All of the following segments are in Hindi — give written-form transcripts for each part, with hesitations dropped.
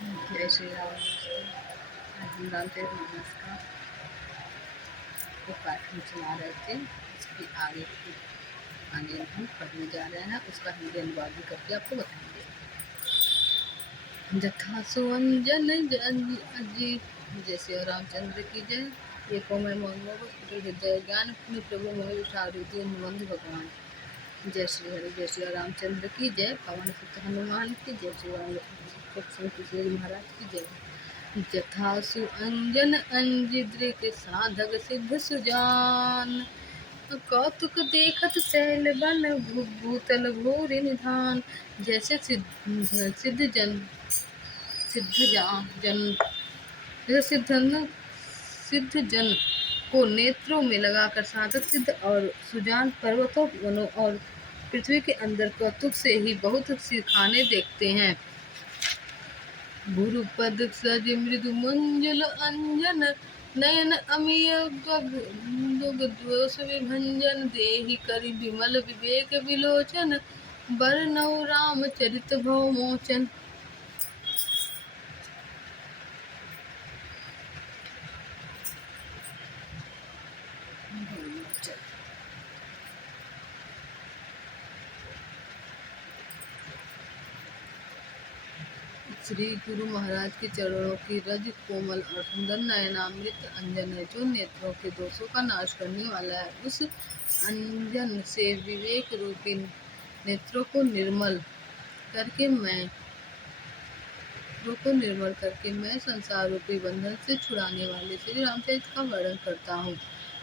जय श्री राम। आज हम रामचरित मानस का जो पाठ हम चला रहे थे उसकी आगे हम पढ़ने जा रहे हैं। उसका हिंदी अनुवाद भी करके आपको बताएंगे। जथा सुअंजन अजीत, जय श्री रामचंद्र की जय। ये को मैं मंगो हृदय ज्ञान अपने प्रभु मोहि विषारुति अनुबंध भगवान। जय श्री हरि, जय श्री रामचंद्र की जय। पवन सुत हनुमान की जय। श्री राम महाराज की जय। जथा सुअंजन अंजिद्रिक साधक सिद्ध सुजान, कौतुक देखत सैल बन भूतल भूरि निधान। जैसे सिद्ध जन को नेत्रों में लगाकर साधक सिद्ध और सुजान पर्वतों, वनों और पृथ्वी के अंदर कौतुक से ही बहुत सी खाने देखते हैं। गुरुपद सज मृदु मंजुल अंजन, नयन अमीय दोष विभंजन। देहि करि विमल विवेक विलोचन, बरनऊ राम चरित भव मोचन। श्री गुरु महाराज के चरणों की रज कोमल और सुंदर नयनामृत अंजन है, जो नेत्रों के दोषों का नाश करने वाला है। उस अंजन से विवेक रूपी नेत्रों को निर्मल करके मैं संसार रूपी बंधन से छुड़ाने वाले श्री रामचरित का वर्णन करता हूँ।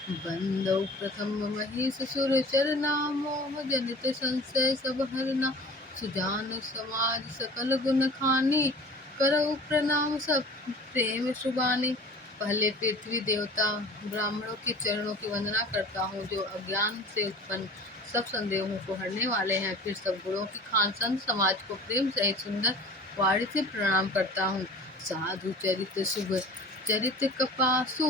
बंदौ प्रथम महिष सुर चरना, मोह जनित संशय सब हरना। सुजान समाज सकल गुण खानी, करऊ प्रणाम सब प्रेम सुबानी। पहले पृथ्वी देवता ब्राह्मणों के चरणों की वंदना करता हूँ, जो अज्ञान से उत्पन्न सब संदेहों को हरने वाले हैं। फिर सब गुणों की खान संत समाज को प्रेम सहित सुंदर वाणी से प्रणाम करता हूँ। साधु चरित शुभ चरित कपासु,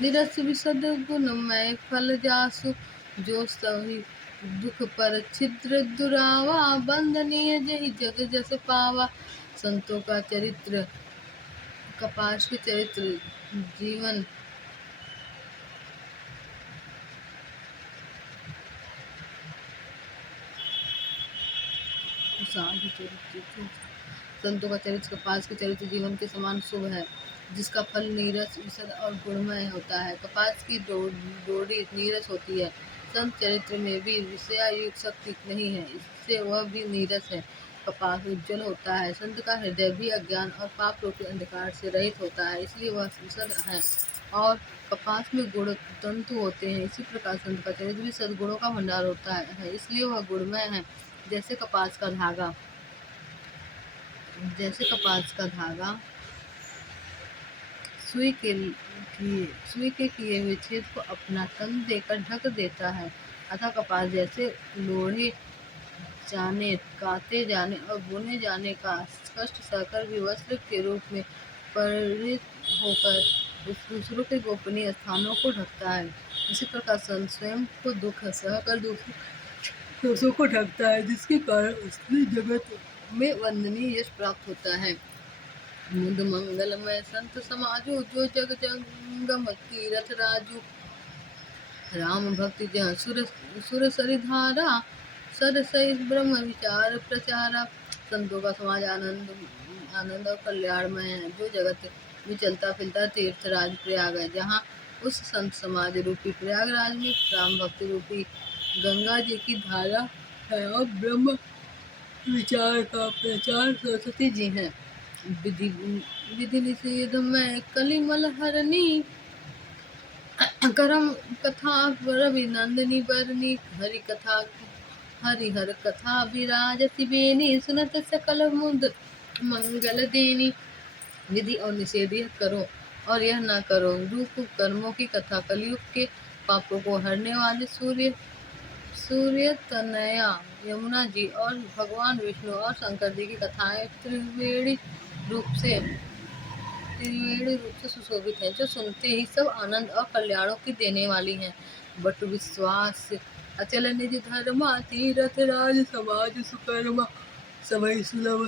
निरस विशद गुणमय फल जासु। जो सही दुख पर छिद्र दुरावा, बंदनीय जहि जग जस पावा। संतों का चरित्र, कपास के चरित्र जीवन संतों का चरित्र कपास के चरित्र जीवन के समान शुभ है, जिसका फल नीरस विशद और गुणमय होता है। कपास की डोरी नीरस होती है। संत चरित्र में भी विषयायुक्त शक्ति नहीं है, इससे वह भी नीरस है। कपास उज्जवल होता है। संत का हृदय भी अज्ञान और पाप रूपी अंधकार से रहित होता है, इसलिए वह विशद है। और कपास में गुण तंतु होते हैं, इसी प्रकार संत का चरित्र भी सद्गुणों का भंडार होता है, इसलिए वह गुणमय है। जैसे कपास का धागा सुई के किए हुए छेद को अपना तन देकर ढक देता है, अतः कपास जैसे लोढ़े जाने, काते जाने और बुने जाने का कष्ट सहकर भी वस्त्र के रूप में परिणित होकर दूसरों के गोपनीय स्थानों को ढकता है। इसी प्रकार संत स्वयं को दुख सहकर दोषों को ढकता है, जिसके कारण उसने जगत में वंदनीय यश प्राप्त होता है। मुद मंगलमय संत समाजो, जो जग जंगम तीरथ राजू। राम भक्ति जहाँ सुर सरिधारा, सर सहित ब्रह्म विचार प्रचारा। संतों का समाज आनंद और कल्याणमय है, जो जगत में चलता फिरता तीर्थ राज प्रयाग है, जहाँ उस संत समाज रूपी प्रयागराज में राम भक्ति रूपी गंगा जी की धारा है और ब्रह्म विचार का प्रचार सरस्वती जी हैं। विधि निषेध में कलिमल हरनी, करम कथा रविनंदनी बरनी। हरिहर कथा विराजति बेनी, सुनत सकल मुद मंगल देनी। विधि और निषेध यह करो और यह न करो रूप कर्मों की कथा, कलयुग के पापों को हरने वाले सूर्य तनया यमुना जी और भगवान विष्णु और शंकर जी की कथाएं त्रिवेणी रूप से सुशोभित है, जो सुनते ही सब आनंद और कल्याणों की देने वाली हैं। बट विश्वास अचल निज धर्मा, तीरथ राज समाज सुकर्मा। समय सुलभ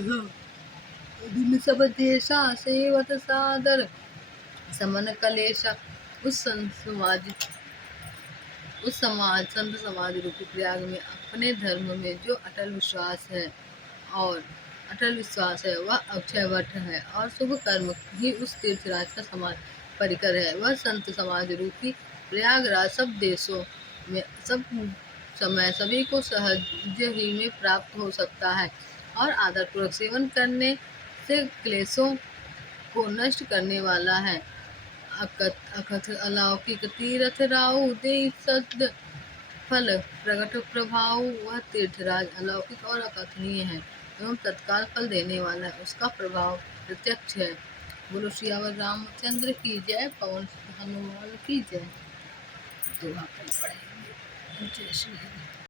दिन सब देशा सेवत सादर समन कलेशा। उस संत समाज संत समाज रूपी प्रयाग में अपने धर्म में जो अटल विश्वास है वह अक्षय वट है, और शुभ कर्म ही उस तीर्थराज का समान परिकर है। वह संत समाज रूपी प्रयागराज सब देशों में सब समय सभी को सहज ही में प्राप्त हो सकता है, और आदर पूर्वक सेवन करने से क्लेशों को नष्ट करने वाला है। अकथ अलौकिक तीर्थ राउ दे सद फल प्रकट प्रभाव। वह तीर्थराज अलौकिक और अकथनीय है एवं तत्काल फल देने वाला है, उसका प्रभाव प्रत्यक्ष है। बोलो सियावर रामचंद्र की जय, पवन हनुमान की जय। तो आप पढ़ेंगे जय श्री